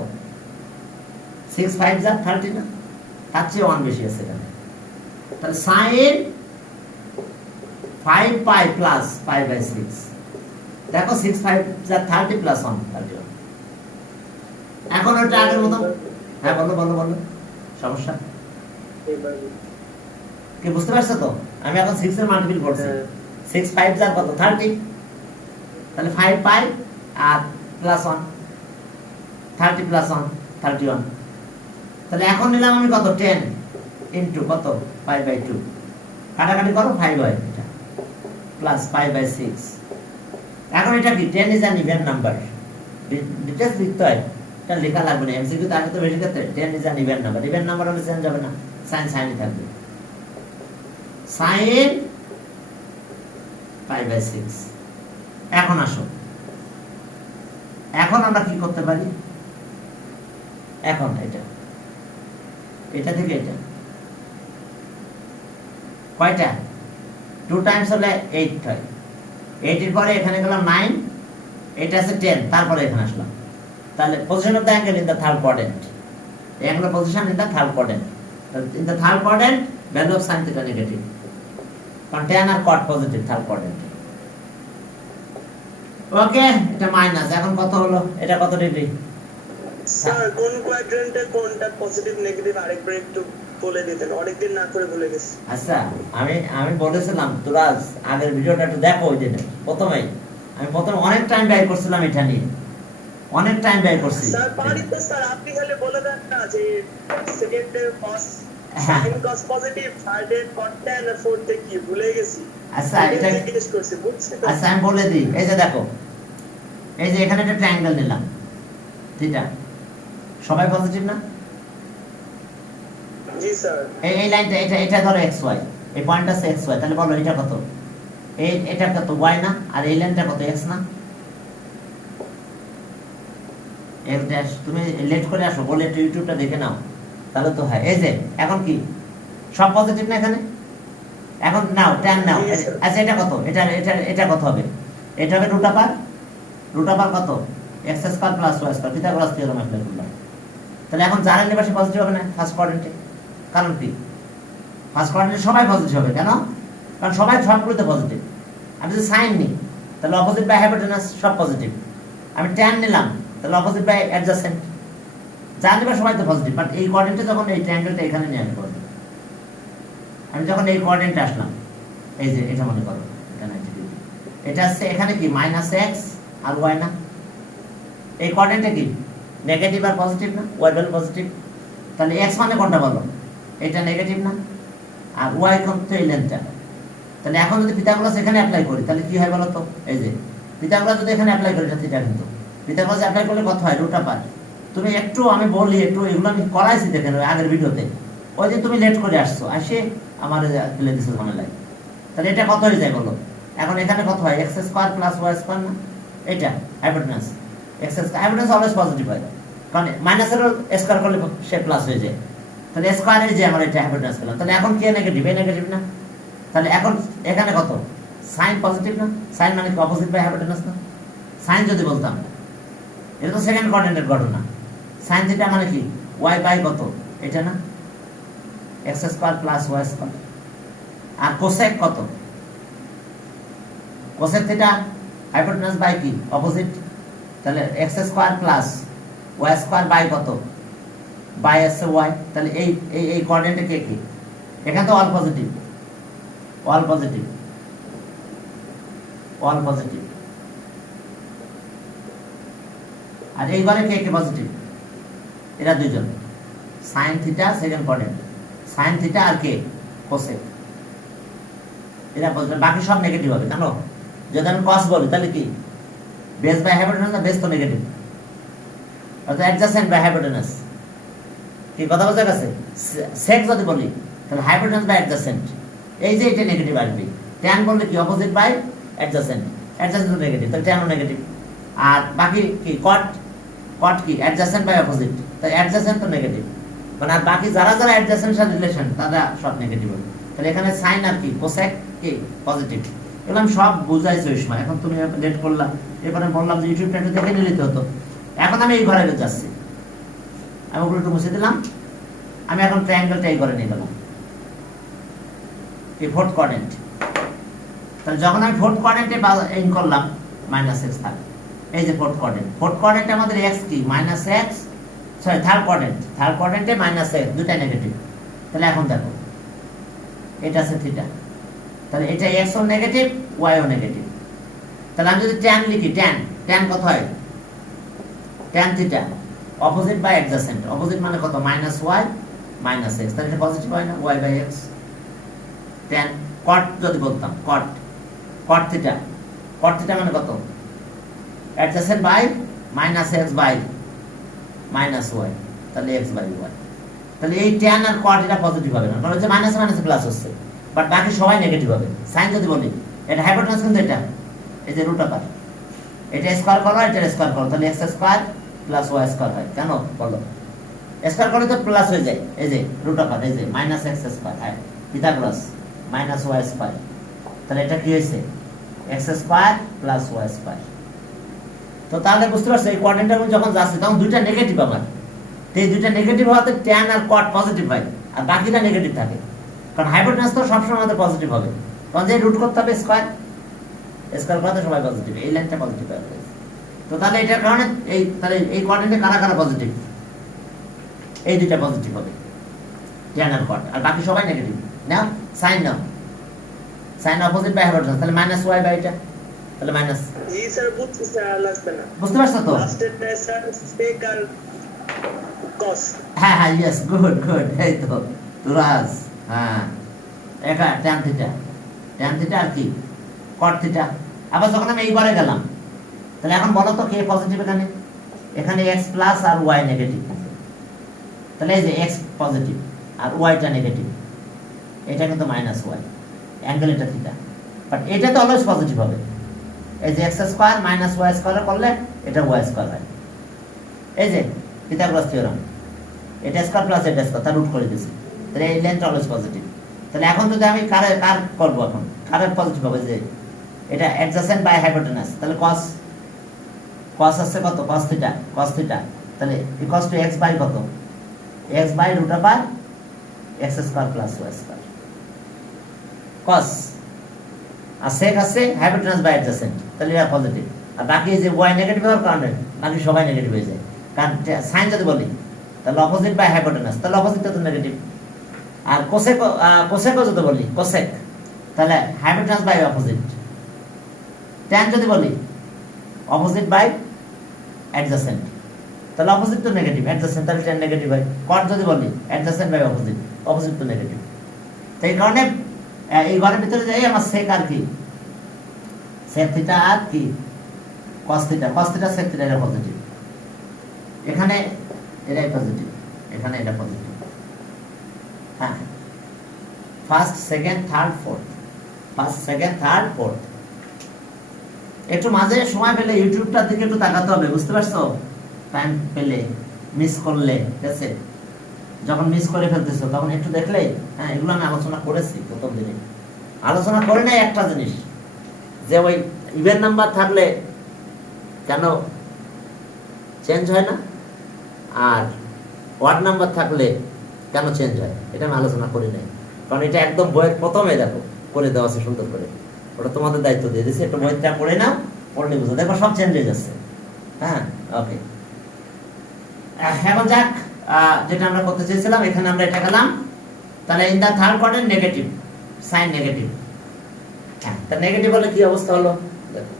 6 5 যার 30 না, তার চেয়ে 1 বেশি আছে এখানে। তাহলে sine 5 pi plus pi by 6, দেখো 6 5 যার 30 প্লাস 1 31। এখন ওটা আগের মতো, হ্যাঁ বলো বলো বলো, সমস্যা কি বুঝতে পারছো তো? আমি এখন 6 এর মাল্টিপল করছি, 6 5 যার কত 30, তাহলে 5 পাই আর প্লাস 1, 30 প্লাস 1 31। তাহলে এখন নিলাম আমি কত, 10 ইনটু কত, পাই বাই 2, কাটাকাটি করো 5 হয় এটা, প্লাস পাই বাই 6। এখন এটা কি, 10 is an even number, details লিখতে হয়, এটা লেখা লাগবে না, এমসিকিউ তো আগে তো বেশি ক্ষেত্রে 10 is an even number, even number হলে চেঞ্জ হবে না, সাইন সাইনই থাকবে, সাইন পাই বাই 6। এখন আসো, এখন আমরা কি করতে পারি, এখন এটা থেকে এটা কয়টা, 2 টাইমস হলে 8 হয়, 8 এর পরে এখানে গেলাম 9, এটা আছে 10, তারপরে এখানে আসলাম, তাহলে position of the angle in the third quadrant, এই angle position in the third quadrant, in the third quadrant value of sin theta negative, কারণ tan আর cot পজিটিভ থার্ড কোয়াড্রেন্টে। ওকে, এটা মাইনাস, এখন কত হলো, এটা কত ডিগ্রি স্যার? কোন কোয়াড্রেন্টে কোনটা পজিটিভ নেগেটিভ আরেকবার একটু বলে দিতেন, অনেকদিন না করে ভুলে গেছি। আচ্ছা, আমি বলেছিলাম তুরাজ, আগের ভিডিওটা একটু দেখো, ওই দিনে প্রথমেই আমি অনেক টাইম ব্যয় করছিলাম এটা নিয়ে, অনেক টাইম ব্যয় করছি স্যার। পারি তো স্যার, আপনি খালি বলে দেন না যে সেকেন্ডের cos sin cos পজিটিভ, থার্ডের cot tan আর ফোর্থে কি ভুলে গেছি। আচ্ছা, এটা জিজ্ঞেস করছি, বুঝছেন? আচ্ছা আমি বলে দিই, এই যে দেখো, এই যে এখানে একটা ট্রায়াঙ্গেল নিলাম, থিটা, সবাই পজিটিভ না, জি স্যার। এই লাইনটা, এটা ধরো xy, এই পয়েন্ট আছে xy, তাহলে বলো এটা কত, এটা কত y না, আর এই লাইনটা কত x না, x ড্যাশ। তুমি লেট করে আসো, বলে একটু ইউটিউবটা দেখে নাও, তাহলে তো হয়। এই যে এখন কি সব পজিটিভ না এখানে, এখন নাও tan নাও, আচ্ছা এটা কত, এটা কত হবে, এটা হবে রুট আপার কত, x square plus y square, Pythagoras theorem apply করলাম। তাহলে এখন যার এর পাশে পজিটিভ হবে না ফার্স্ট কোয়াড্রেন্টে, কারণ কি ফার্স্ট কোয়াড্রেন্টে সবাই পজিটিভ হবে, কেন, কারণ সবাই সবগুলোতে পজিটিভ। আমি যদি সাইন নিই তাহলে অপোজিট বাই হাইপোটেনাস সব পজিটিভ। আমি ট্যান নিলাম তাহলে অপোজিট বাই অ্যাডজাসেন্ট, যা নেবার সময় তো পজিটিভ। বাট এই কোঅর্ডিনেটে যখন এই ট্রায়াঙ্গেলটা এখানে নিয়ে আমি করবো, আমি যখন এই কোঅর্ডিনেটে আসলাম, এই যে এটা মনে করো এখানে এটা আসছে এখানে কি মাইনাস এক্স আর ওয়াই না, এই কোঅর্ডিনেটে কি নেগেটিভ আর পজিটিভ না, ওয়াই ভ্যালু পজিটিভ, তাহলে এক্স মানে কোনটা বলো, এটা নেগেটিভ না, আর ওয়াই তো এই লেন্থটা। তাহলে এখন যদি পিথাগোরাস এখানে অ্যাপ্লাই করি তাহলে কি হয় বলো তো, এই যে পিথাগোরাস যদি এখানে অ্যাপ্লাই করি এটা থিটা, কিন্তু পিথাগোরাস অ্যাপ্লাই করলে কত হয়, রুট আপার। তুমি একটু আমি বলি একটু এগুলো আমি করাইছি দেখেন ওই আগের ভিডিওতে, ওই যে তুমি লেট করে আসছো আসে আমার ফেলে দিছো মনে লাগে। তাহলে এটা কত হয়ে যায় বলো, এখন এখানে কত হয় x square plus Y square না, এটা hypotenuse x square, hypotenuse always positive হয়, কারণ মাইনাসেরও স্কোয়ার করলে সে প্লাস হয়ে যায়। তাহলে স্কোয়ারে যে আমার এটা হাইপোটেনাস পেলাম, তাহলে এখন কে নেগেটিভ, এ নেগেটিভ না, তাহলে এখন এখানে কত সাইন পজিটিভ না, সাইন মানে কি অপোজিট বাই হাইপোটেনাস না, সাইন যদি বলতাম এটা তো সেকেন্ড কোঅর্ডিনেটের ঘটনা, সাইন থিটা মানে কি ওয়াই বাই কত এটা না, X square plus Y square. আর কোসেক কত, কোসেক থিটা হাইপোটেনাস বাই কি অপোজিট, তাহলে X square plus Y square by কত, বাই আসছে ওয়াই। তাহলে এই এই কোঅর্ডিনেটে কে কি, এখানে তো all positive, all positive, all positive, আর এইবারে কে কে পজিটিভ, এরা দুইজন, sine theta second coordinate, sine theta আর কে কোসেক, এরা পজিটিভ, বাকি সব নেগেটিভ হবে। কেন, যদি আমি কস বলি তাহলে কি বেস বাই হাইপোটেনাস না, বেস তো নেগেটিভ, অর্থাৎ অ্যাডজাসেন্ট বাই হাইপোটেনাস, কি কথা বোঝা গেছে। সেক যদি বলি তাহলে হাইপোটেনাস বাই অ্যাডজাসেন্ট, এই যে এটা নেগেটিভ আসবে। ট্যান বললে কি opposite by adjacent, adjacent negative, তাহলে ট্যানও নেগেটিভ। আর বাকি কি কট, কট কি অ্যাডজাসেন্ট বাই অপোজিট, তাই অ্যাডজাসেন্ট তো নেগেটিভ, মানে আর বাকি যারা যারা অ্যাডজাসেন্ট সাথে রিলেশন তারা সব নেগেটিভ হবে। তাহলে এখানে সাইন আর কি কোসেক কি পজিটিভ, এগুলো আমি সব বুঝাইছি ওই সময়। এখন তুমি লেট করলাম, এরপরে বললাম যে ইউটিউবটা একটু দেখে নিতে হতো। এখন আমি এই ঘরে যাচ্ছি, আমি ওগুলো একটু মুছে দিলাম, আমি এখন ট্রায়াঙ্গেলটা এই ঘরে নিয়ে গেলাম, এই ফোর্থ কোঅর্ডিনেট। তাহলে যখন আমি ফোর্থ কোঅর্ডিনেটে ইন করলাম মাইনাস এক্স থাকবে, এই যে ফোর্থ কোঅর্ডিনেট, ফোর্থ কোঅর্ডিনেটে আমাদের এক্স কি minus X, sorry third coordinate, third কোঅর্ডিনেটে মাইনাস এক্স, দুটাই নেগেটিভ। তাহলে এখন দেখো এটা আছে থিটা, তাহলে এটা এক্স ও নেগেটিভ ওয়াই ও নেগেটিভ। তাহলে আমি যদি ট্যান লিখি, ট্যান ট্যান কত হয়, tan theta opposite by adjacent, opposite মানে কত মাইনাস ওয়াই মাইনাস এক্স, তাহলে এটা পজিটিভ হয় না, y by x. Tan cot যদি বলতাম, cot cot theta, cot theta মানে কত adjacent by minus x by minus y, তাহলে এক্স বাই ওয়াই। তাহলে এই ট্যান আর কট এটা পজিটিভ হবে না, কারণ হচ্ছে মাইনাস মাইনাস প্লাস হচ্ছে, বাট বাকি সবাই নেগেটিভ হবে। সাইন যদি বলি এটা হাইপোটেনাস, কিন্তু এটা এই যে রুট আপার, এটা স্কয়ার করো এটা স্কয়ার করো, তাহলে x square plus y square হয়। কেন বলো, স্কয়ার করলে তো প্লাস হয়ে যায়, এই যে রুট আপার, এই যে মাইনাস এক্স স্কয়ার হয় পিথাগোরাস মাইনাস ওয়াই স্কয়ার, তাহলে এটা কি হয়েছে x square plus y square. তো তাহলে বুঝতে পারছো এই কোঅর্ডিনেটটা যখন যাচ্ছে তখন দুইটা নেগেটিভ আবার, তো এই দুইটা নেগেটিভ হওয়াতে ট্যান আর কট পজিটিভ হয়, আর বাকিটা নেগেটিভ থাকে, কারণ হাইপোটেনাস তো সবসময় আমাদের পজিটিভ হবে, তখন যে রুট করতে হবে স্কয়ার, স্কয়ার করতে সবাই পজিটিভ, এই লাইনটা পজিটিভ হবে। তো তাহলে এটার কারণে এই তাহলে এই কোঅর্ডিনেটে কারা কারা পজিটিভ, এই দুইটা পজিটিভ হবে ট্যান আর কট, আর বাকি সবাই negative. Now sine, now sine opposite by hypotenuse, তাহলে মাইনাস ওয়াই বাই এটা, তাহলে মাইনাস, জি স্যার বুঝছি স্যার, লাগবে না, বুঝতে পারছো তো। লাস্টেরটা স্যার সেক আর কস। হ্যাঁ হ্যাঁ ইয়েস, গুড গুড, এই তো তুরাজ, হ্যাঁ একা ট্যান থিটা, ট্যান থিটা আর কি কট থিটা। আবার যখন আমি এইবারে গেলাম, তাহলে এখন বলো তো কে পজিটিভ, এখানে এখানে এক্স প্লাস আর ওয়াই নেগেটিভ, তাহলে এই যে এক্স পজিটিভ আর ওয়াইটা নেগেটিভ, এটা কিন্তু মাইনাস ওয়াই, অ্যাঙ্গেল এটা থিটা, বাট এটা তো অলওয়েজ পজিটিভ হবে। এই যে x square minus y square করলে এটা ওয়াই স্কয়ার হয়, এই যে পিথাগোরাস থিওরেম, এটা স্কয়ার প্লাস এটা স্কয়ার তার রুট করে দিয়েছি, তাহলে এই লেন্থ অলওয়েজ পজিটিভ। তাহলে এখন যদি আমি কার করবো, এখন কারের পজিটিভ হবে, যে এটা অ্যাডজাসেন্ট বাই হাইপোটেনাস, তাহলে কস, কস আসছে কত কস থিটা, কস থিটা, তাহলে ইকুয়ালস টু এক্স বাই কত, x by root over x square plus y square cos. আর sec আছে hypotenuse by adjacent, তাহলে এটা পজিটিভ। আর বাকি যে y নেগেটিভ হওয়ার কারণে বাকি সবাই নেগেটিভ হয়ে যায়, কারণ সাইন যদি বলি তাহলে অপোজিট বাই হাইপোটেনাস, তাহলে অপোজিটটা তো নেগেটিভ। আর কোসেক যদি বলি কোসেক, তাহলে হাইপোটেনাস বাই অপোজিট। ট্যান যদি বলি অপোজিট বাই অ্যাডজাসেন্ট, তাহলে অপোজিট তো নেগেটিভ, অ্যাডজাসেন্ট তাহলে ট্যান নেগেটিভ হয়। কট যদি বলি অ্যাডজাসেন্ট বাই অপোজিট, অপোজিট তো নেগেটিভ। তো এই কারণে এই ঘরের ভিতরে যাই আমার সেক আর কি, সেক থিটা আর কি cos theta, cos theta sec theta এটা পজিটিভ, এখানে এটাই পজিটিভ, এখানে এটা পজিটিভ। হ্যাঁ, first second third fourth, first second third fourth. একটু মাঝে সময় পেলে ইউটিউবটার দিকে একটু তাকাতে হবে, বুঝতে পারছো? টাইম পেলে, মিস করলে, ঠিক আছে? যখন মিস করে ফেলতেছো তখন একটু দেখলে, হ্যাঁ এগুলো আমি আলোচনা করেছি প্রথম দিনে। আলোচনা করে নাই একটা জিনিস, যে ওই ইভেন নাম্বার থাকলে কেন চেঞ্জ হয় না, আর ওয়ার্ড নাম্বার থাকলে কেন চেঞ্জ হয়, এটা আমি আলোচনা করি নাই। কারণ এটা একদম বইয়ের প্রথমে দেখো করে দেওয়া আছে সুন্দর করে, ওটা তোমাদের দায়িত্ব দিয়ে দিয়েছে, একটু বইটা পড়ে নাও, পড়লে বুঝো, দেখো সব চেঞ্জ হয়ে যাচ্ছে। হ্যাঁ, ওকে। এখন যাক, যেটা আমরা করতে চেয়েছিলাম এখানে আমরা এটা গেলাম, তাহলে in the third quadrant negative, sine negative. হ্যাঁ, তা নেগেটিভ হলে কি অবস্থা হলো দেখো।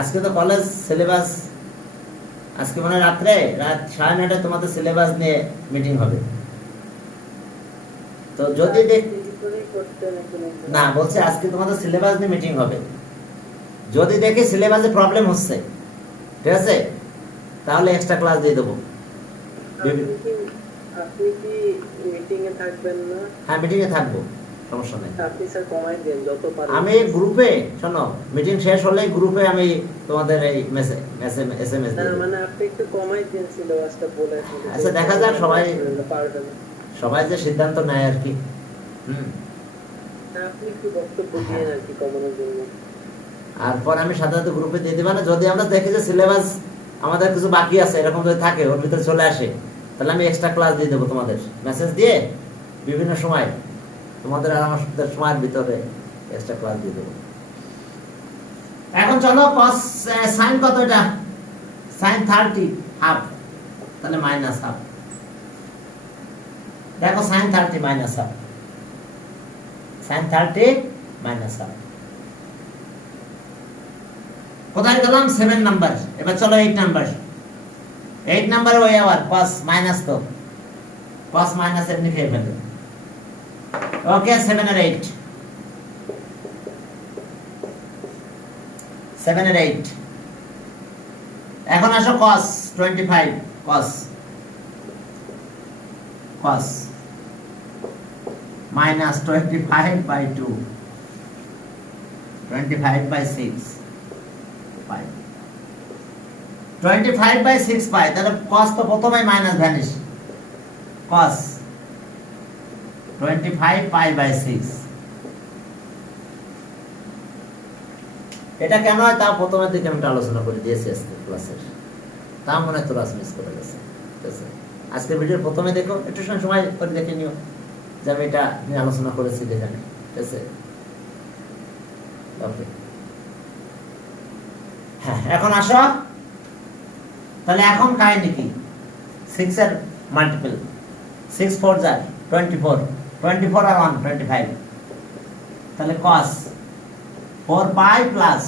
আজকে তো কলেজ সিলেবাস, আজকে মানে রাত্রে রাত 9:30 তোমাদের সিলেবাস নিয়ে মিটিং হবে। তো যদি না বলছে আজকে তোমাদের সিলেবাস নিয়ে মিটিং হবে, যদি দেখি সিলেবাসে প্রবলেম হচ্ছে, ঠিক আছে, তাহলে এক্সট্রা ক্লাস দিয়ে দেবো। আপনি কি মিটিং এ থাকবেন না? হ্যাঁ, মিটিং এ থাকবো, সমস্যা নেই। আপনি স্যার কমাই দেন যত পারেন। আমি গ্রুপে, শোনো, মিটিং শেষ হলে গ্রুপে আমি তোমাদের এই এসএমএস না মানে আপনি একটু কমাই দেন সিলেবাসটা বলে। আচ্ছা, দেখা যাক সবাই পারবেন, সবাই যে সিদ্ধান্ত নেয় আর কি। আপনি একটু বক্তব্য দিয়ে আর কি কমানোর জন্য। আর পর আমি সাধারণত গ্রুপে দিয়ে দিবা না, যদি আমরা দেখি যে সিলেবাস আমাদের কিছু বাকি আছে এরকম যদি থাকে, ওর ভিতরে চলে আসে, তাহলে আমি এক্সট্রা ক্লাস দিয়ে দেবো তোমাদের, মেসেজ দিয়ে বিভিন্ন সময় তোমাদের আর আমার সময়ের ভিতরে এক্সট্রা ক্লাস দিয়ে দেবো। এখন চলো, cos sin কত এটা? sin 30 হাফ, তাহলে মাইনাস হাফ। দেখো sin 30 minus half, sin 30 minus half. কোথায় গেলাম? 7 নাম্বার। এবার চলো 8 নাম্বার। 8 নাম্বারে ওই আবার cos মাইনাস, তো cos মাইনাস এমনি খেয়ে ফেলবে। ওকে, 7 আর 8, 7 আর 8। এখন আসো cos 25, cos minus 25/2, 25/6 পাই, 25/6 পাই। তাহলে cos তো প্রথমেই মাইনাস ভ্যানিশ, cos 25π/6। এটা কেন হয় তা প্রথমের দিকে আমি আলোচনা করে দিয়েছি আজকে ক্লাসের, তা মনে হয় ক্লাস মিস করে গেছে, ঠিক আছে? আজকে ভিডিওর প্রথমে দেখো, একটু সময় করে দেখে নিও যে আমি এটা নিয়ে আলোচনা করেছি, দেখে নিও, ঠিক আছে? ওকে, হ্যাঁ, এখন আসো, তাহলে এখন কাহিনী কি? 6 এর মাল্টিপল, 6 4 যা 24, 24 আর 1 25, তাহলে cos 4π প্লাস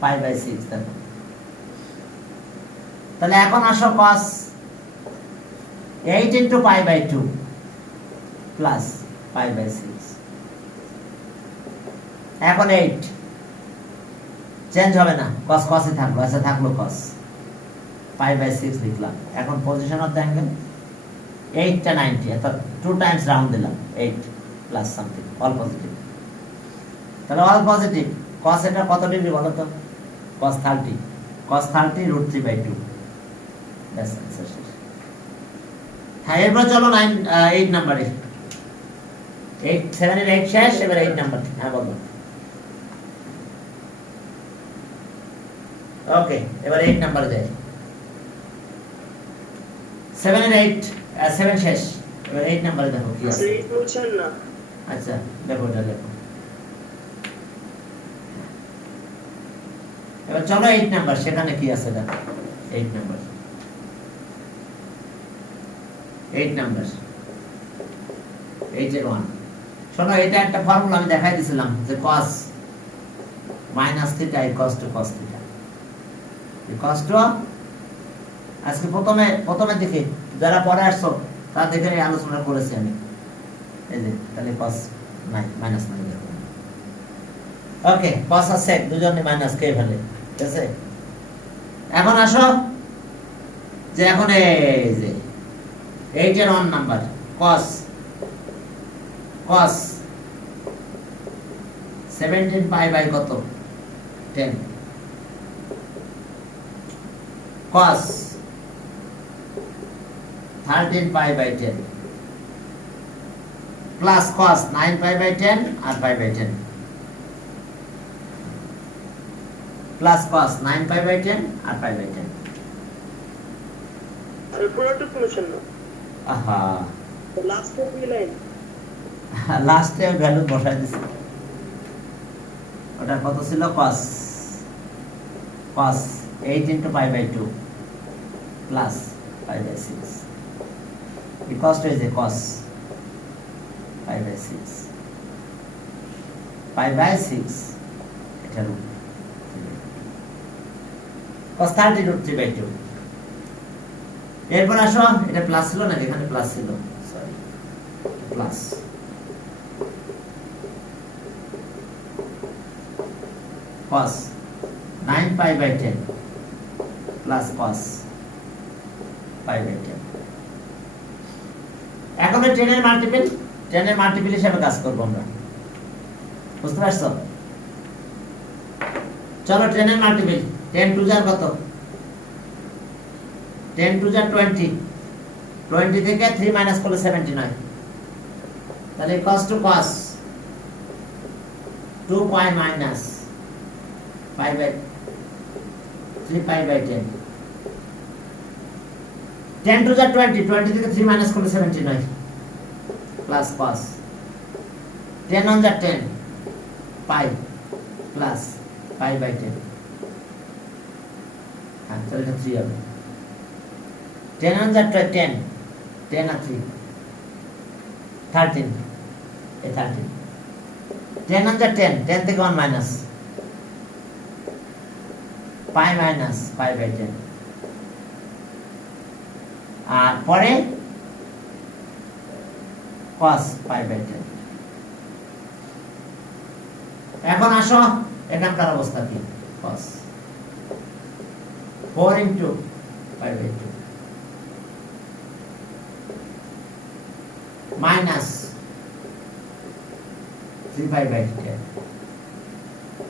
π/6। তাহলে এখন আসো cos 8 into π/2 প্লাস π/6। এখন 8 চেঞ্জ হবে না, cos cosই থাকলো, আচ্ছা থাকলো cos, π/6 লিখলাম। এখন পজিশন অফ দ্য অ্যাঙ্গেল 8টা 90, অর্থাৎ 2 টাইমস রাউন্ড দিলাম 8, প্লাস সামথিং, অল পজিটিভ। তাহলে অল পজিটিভ, cos এটা কত ডিগ্রি বলো তো? cos 30, cos 30 √3/2। ব্যাস आंसर শেষ। হ্যাঁ, এরপর চলো 8 নম্বরে। 7 এর 8 শেষ, এবার 8 নাম্বার। হ্যাঁ বলো। ওকে, এবার 8 নাম্বারে যাই। 7 এর 8, 7 শেষ, এবার 8 নাম্বারে দেখো কি আছে। সেই বুঝছেন না। আচ্ছা দেখো, এটা দেখো। এবার চলো 8 নাম্বার, সেখানে কি আছে দেখো। 8 নাম্বার, 8 নাম্বার, 8 এর 1। শোনো, এটা একটা ফর্মুলা আমি দেখাই দিয়েছিলাম যে cos -θ cos to cos θ। এই cos to আজকে প্রথমে দেখে যারা পরে আসছো তারা দেখে আলোচনা করেছি আমি। এই যে তাহলে cos মাইনাস মানে দেখো। ওকে, cos আর sec দুজনে মাইনাস কে ফেলে, ঠিক আছে? এখন আসো যে এখন এই যে 8 এর 1 নাম্বার cos 17 পাই বাই কত? 10। cos 13 pi by 10 plus cos 9 pi by 10 আর pi by 10 plus cos 9 pi by 10 আর পাই বাই 10। আর পুরোটা বুঝছেন না। আহা, লাস্টে কি লাইন? লাস্টে ভ্যালু বসাই দিছি। ওটা কত ছিল? cos 8 into pi by 2 plus pi by 6 because to is a cos pi by 6 pi by 6 এটা রূপ cos 30 √3/2। এরপর আসো, এটা প্লাস ছিল না, এখানে প্লাস ছিল, sorry, plus cos 9 pi by 10 plus cos pi by 10। এখন 10 এর মাল্টিপল হিসেবে কাজ করব আমরা, বুঝতে পারছো? চলো 10 এর মাল্টিপল, 10 টু যার কত? 10 টু যার 20, 20 থেকে 3 মাইনাস করলে 70 নয়, তাহলে cos to cos 2 pi minus pi by 3 pi by 10, 10 to the 20, 20 থেকে 3 মাইনাস করলে 70 নয়, plus cos 10 on the 10 pi plus pi by 10। হ্যাঁ, তাহলে এটা 3 হবে। 10 on the 10, 10 আর 3 13, এই 13, 10 on the 10 থেকে 1 minus pi minus pi by 10 আর পরে cos pi by 10। এখন আসো এখানকার অবস্থা কি? cos 4 into pi by 2 minus 3 pi by 10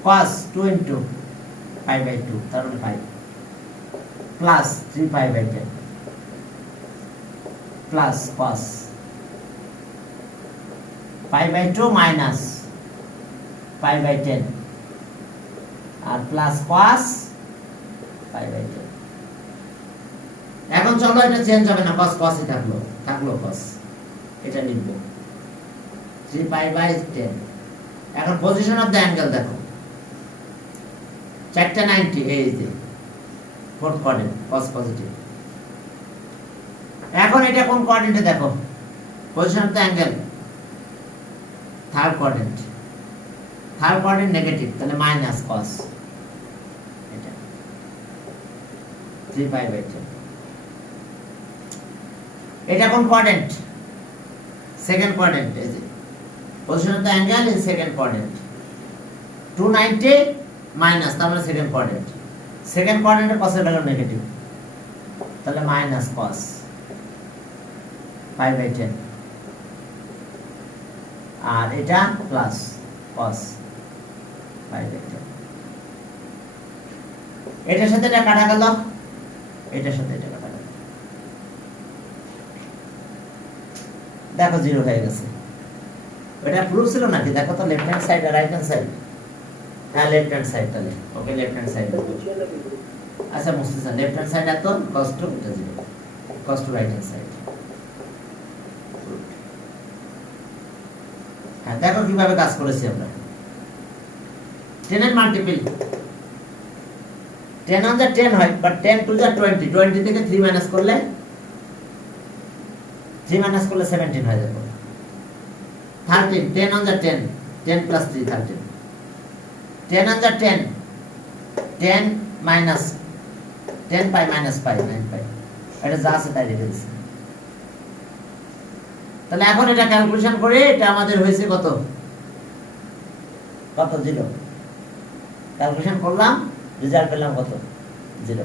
cos 2 into pi by 2 তার মানে 5 plus 3 pi by 10 plus cos pi by 2 minus pi by 10 আর প্লাস cos pi by 10। এখন চলো এটা চেঞ্জ হবে না, cos ই থাকলো cos, এটা লিখব 3 pi by 10। এখন পজিশন অফ দ্য অ্যাঙ্গেল দেখো, 490, এই যে ফোর্থ কোয়াড্রেন্ট, cos পজিটিভ। এখন এটা কোন কোয়াড্রেন্টে দেখো? Position of the angle third quadrant negative, তাহলে মাইনাস cos এটা 3 pi by 10। এটা কোন কোয়াড্রেন্ট? সেকেন্ড কোয়াড্রেন্ট, এই যে position of the angle in second quadrant, 290 minus, তার মানে সেকেন্ড কোয়াড্রেন্টে cos এর ভ্যালু নেগেটিভ, তাহলে মাইনাস cos pi by 10 আর এটা প্লাস cos পাই ভেক্টর। এটার সাথে এটা কাটা গেল, এটার সাথে এটা কাটা গেল, দেখো 0 হয়ে গেছে। এটা প্রুফ ছিল নাকি? দেখো তো লেফট হ্যান্ড সাইড আর রাইট হ্যান্ড সাইড। হ্যাঁ লেফট হ্যান্ড সাইড, তাহলে ওকে লেফট হ্যান্ড সাইড। আচ্ছা মুস্তাফা লেফট হ্যান্ড সাইড এত cos টু এটা 0, cos two right hand side. হ্যাঁ দেখো কিভাবে কাজ করেছি আমরা। 10 এর মাল্টিপল 10 on the 10 হয়, বাট 10 to the 20, 20 থেকে 3 মাইনাস করলে 17 হয়ে যাবে। 13 10 on the 10, 10 plus 3 13, 10 on the 10, 10 minus 10 pi minus pi 9 pi, এটা যা আছে তাই লিখে দিচ্ছি। তাহলে এখন এটা ক্যালকুলেশন করে এটা আমাদের হয়েছে কত 0, ক্যালকুলেশন করলাম রেজাল্ট পেলাম কত 0।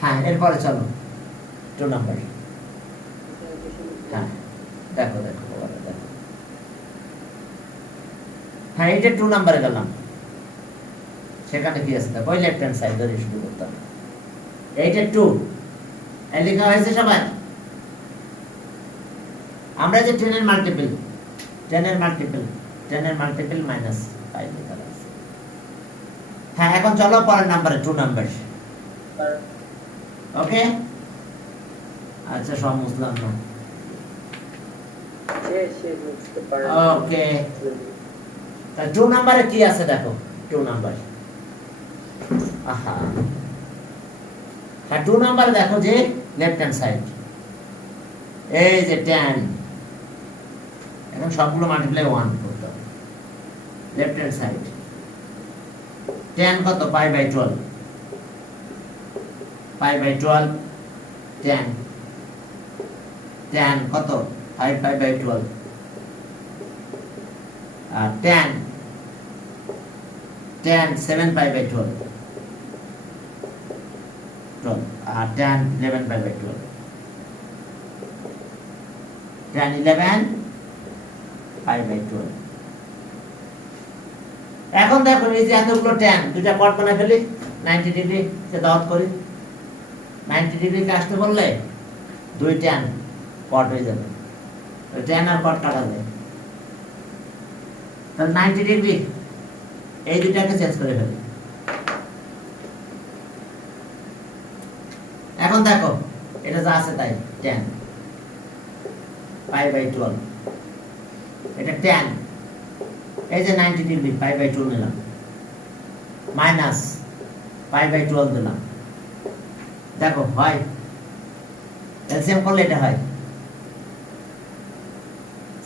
হ্যাঁ এরপরে চলো 2 নাম্বার। হ্যাঁ দেখো দেখো দেখো, হ্যাঁ এটা 2 নাম্বারে গেলাম, সেখানে কি আছে দেখো, ওই লেফট হ্যান্ড সাইড ধরে শুরু করতাম। এইটা 2 এই লেখা হয়েছে সবাই। আমরা যে 10 এর মাল্টিপল 10 এর মাল্টিপল মাইনাস 5 লেখা আছে। হ্যাঁ এখন চলো পরের নাম্বারে 2 নাম্বার। ওকে আচ্ছা সব মুসলাম না। ওকে তা 2 নাম্বারে কি আছে দেখো, 2 নাম্বার। আহা হ্যাঁ 2 নাম্বার দেখো যে লেফট হ্যান্ড সাইড এই যে 10, এখন সবগুলো মাল্টিপ্লাই 1 করতে হবে। লেফট হ্যান্ড সাইড 10 কত পাই বাই 12, পাই বাই 12 10, 10 কত 5 পাই বাই 12, আর 10 7 পাই বাই 12, আর 10 11 পাই বাই 12, 10 11 5 by 12। এখন দেখো এই যে এতগুলো 10 দুইটা কট বানাই ফেলি 90 ডিগ্রি তে দাওয়াত করি। 90 ডিগ্রি কে আসতে বললে 2 10 কট হয়ে যাবে, ওই 10 আর কট কাটা যায়। তাহলে 90 ডিগ্রি এই দুইটাকে চেঞ্জ করে ফেলি। এখন দেখো এটা যা আছে তাই 10 পাই বাই 12, এটা 10 এই যে 90 ডিগ্রি পাই বাই 2 নিলাম, মাইনাস পাই বাই 12 দিলাম। দেখো হয় এলসিএম করলে এটা হয়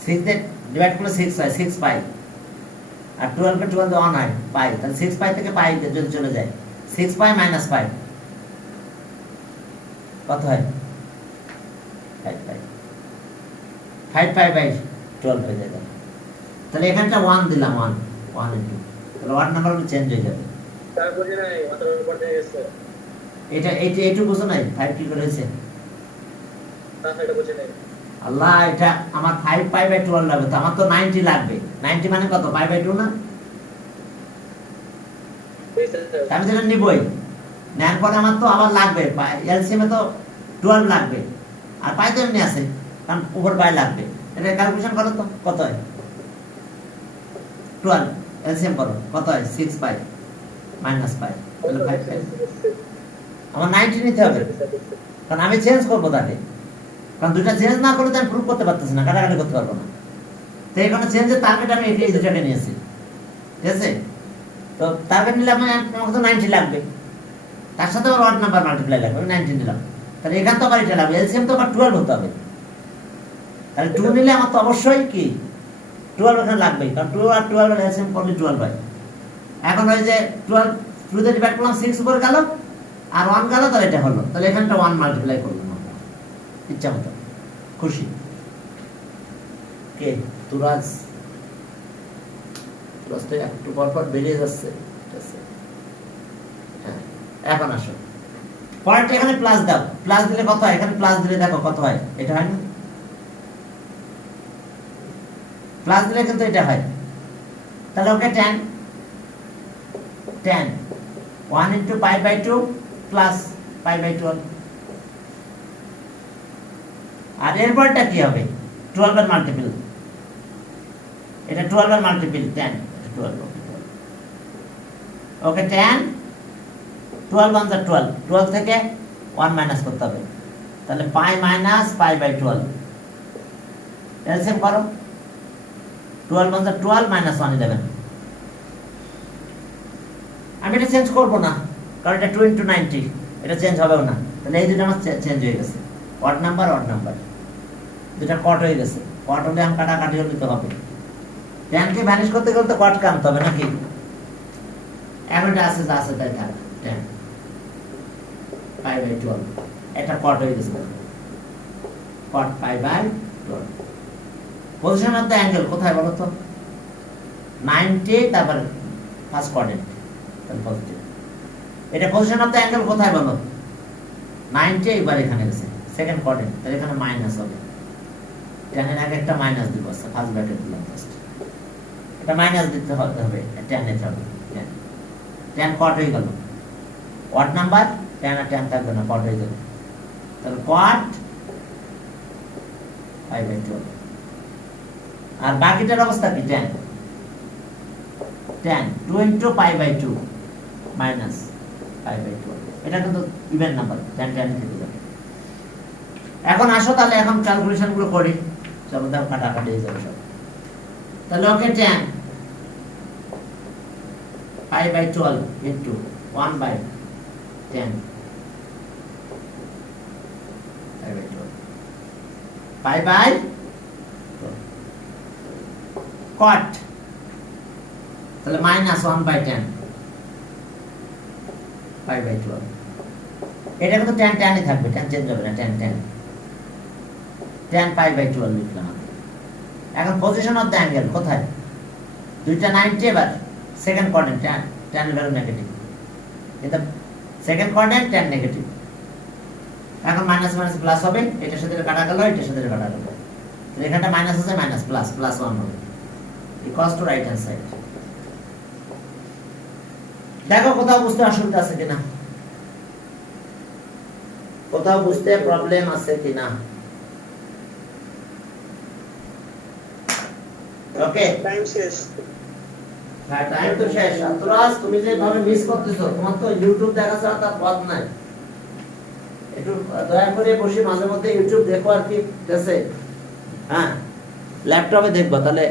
6 দিয়ে ডিভাইড করলে 6 হয়, 6 পাই, আর 12 কে 12 দিয়ে 1 হয় পাই, তাহলে 6 পাই থেকে পাই যদি চলে যায় 6 পাই মাইনাস পাই কত হয় 5 পাই, 5 পাই বাই 12 হয়ে যাবে। তাহলে এখানটা 1 দিলাম, 1 ইনটু, তাহলে ওয়াট নাম্বারগুলো চেঞ্জ হয়ে যাবে। তারপরে নাই অতর উপর দিয়ে গেছে, এটা এইটু বুঝো নাই 5 কি করে হয়েছে? না এটা বুঝে নাই আল্লাহ, এটা আমার 5 পাই বাই 12 লাগবে, তো আমার তো 90 লাগবে। 90 মানে কত পাই বাই 2 না? আমি যেটা নিবই, নেওয়ার পরে আমার তো আবার লাগবে এলসিএম এ তো 12 লাগবে, আর পাই তো এমনি আছে কারণ উপর পাই লাগবে। এটা ক্যালকুলেশন করো তো কত হয়, 12 এলসিএম করো কত হয় 6 পাই মাইনাস পাই, তাহলে 5 পাই। আমার 90 নিতে হবে কারণ আমি চেঞ্জ করবো তাকে, কারণ দুইটা চেঞ্জ না করলে তো আমি প্রুফ করতে পারতেছি না, কাটাকাটি করতে পারবো না। তো এখানে চেঞ্জের টার্গেট আমি এই দুটাকে নিয়েছি, ঠিক আছে? তো টার্গেট নিলে আমাকে তো 90 লাগবে, তার সাথে আবার ওয়াট নাম্বার মাল্টিপ্লাই লাগবে, 90 নিলাম। তাহলে এখান তো আবার এটা লাগবে, এলসিএম তো আবার 12 হতে হবে। তাহলে 2 নিলে আমার তো অবশ্যই কি 12 এখানে লাগবেই, কারণ 2 আর 12 এর এলসিএম করলে 12 হয়। এখন ওই যে 12 2 দিয়ে ডিভাইড করলাম 6 উপরে গেল আর 1 গেল, তাহলে এটা হলো। তাহলে এখানটা 1 মাল্টিপ্লাই করলাম আমরা ইচ্ছা মতো, খুশি। কে তুরাজ তো একটু পর পর বেরিয়ে যাচ্ছে, ঠিক আছে? হ্যাঁ এখন আসো পরেরটা, এখানে প্লাস দাও, প্লাস দিলে কত হয়? এখানে প্লাস দিলে দেখো কত হয়, এটা হয় না? প্লাস দিলে কিন্তু এটা হয়, তাহলে okay tan 1 into pi by 2 plus pi by 12। আর এরপরটা কি হবে? 12 এর মাল্টিপল, এটা 12 এর মাল্টিপল 10, 12 ওকে tan 12 1 যা 12, 12 থেকে 1 মাইনাস করতে হবে, তাহলে পাই মাইনাস পাই বাই 12। এলসিএম করো, 12 1 যা 12 মাইনাস 1 11। আমি এটা চেঞ্জ করবো না, কারণ এটা 2 into 90, এটা চেঞ্জ হবেও না, তাহলে এই দুটো আমার চেঞ্জ হয়ে গেছে, অড নাম্বার দুটা কট হয়ে গেছে। কট হলে আমি কাটাকাটি নিতে হবে, ট্যানকে ভ্যানিশ করতে গেলে তো কট কাটতে হবে নাকি? এখন এটা আছে যা আছে তাই থাক, 10 পাই বাই 12, এটা কট হয়ে গেছে, cot pi by 12। Position of the angle কোথায় বলো তো? 90, তারপর ফার্স্ট কোয়াড্রেন্ট, তাহলে পজিটিভ। এটা পজিশন অফ দ্য অ্যাঙ্গেল কোথায় বলো? 90, এবার এখানে গেছে সেকেন্ড কোয়াড্রেন্ট, তাহলে এখানে মাইনাস হবে। tan এর আগে একটা মাইনাস দিব, ফার্স্ট ব্র্যাকেট দিলাম ফার্স্ট, এটা মাইনাস দিতে হবে, tan এর হবে, tan কট হয়ে গেল, অড নাম্বার, tan আর tan থাকবে না, কট হয়ে যাবে, তাহলে কট পাই বাই 12। আর বাকিটার অবস্থা কি? tan 2 into pi by 2 minus pi by 12, এটা কিন্তু ইভেন নাম্বার, tan থেকে যাবে। এখন আসো তাহলে এখন ক্যালকুলেশন গুলো করি, চলো দাও কাটাকাটি হয়ে যাবে সব। তাহলে okay tan pi by 12 into 1 by 10 pi by 12, pi by 12 cot, তাহলে মাইনাস 1 by 10 পাই বাই 12। এটা কিন্তু tan ই থাকবে, tan চেঞ্জ হবে না, tan পাই বাই 12 লিখলাম। এখন পজিশন অফ দ্য অ্যাঙ্গেল কোথায়? দুইটা 90, এবার সেকেন্ড কোয়াড্রেন্ট, tan এর ভ্যালু নেগেটিভ, এটা সেকেন্ড কোয়াড্রেন্ট, tan নেগেটিভ। এখন মাইনাস মাইনাস প্লাস হবে, এটার সাথে কাটা গেল, এটার সাথে কাটা গেল, এখানটা মাইনাস আছে, মাইনাস প্লাস, প্লাস 1 হবে, equals to right hand side. দেখো কোথাও বুঝতে অসুবিধা আছে কিনা, কোথাও বুঝতে প্রবলেম আছে কিনা? ওকে, টাইম শেষ। হ্যাঁ টাইম তো শেষ। আতরাজ তুমি যে ভাবে মিস করতেছো, তোমার তো ইউটিউব দেখা ছাড়া তার পথ নাই। একটু দয়া করে বসে মাঝে মধ্যে ইউটিউব দেখো আর কি, ঠিক আছে? হ্যাঁ ল্যাপটপে দেখবা, তাহলে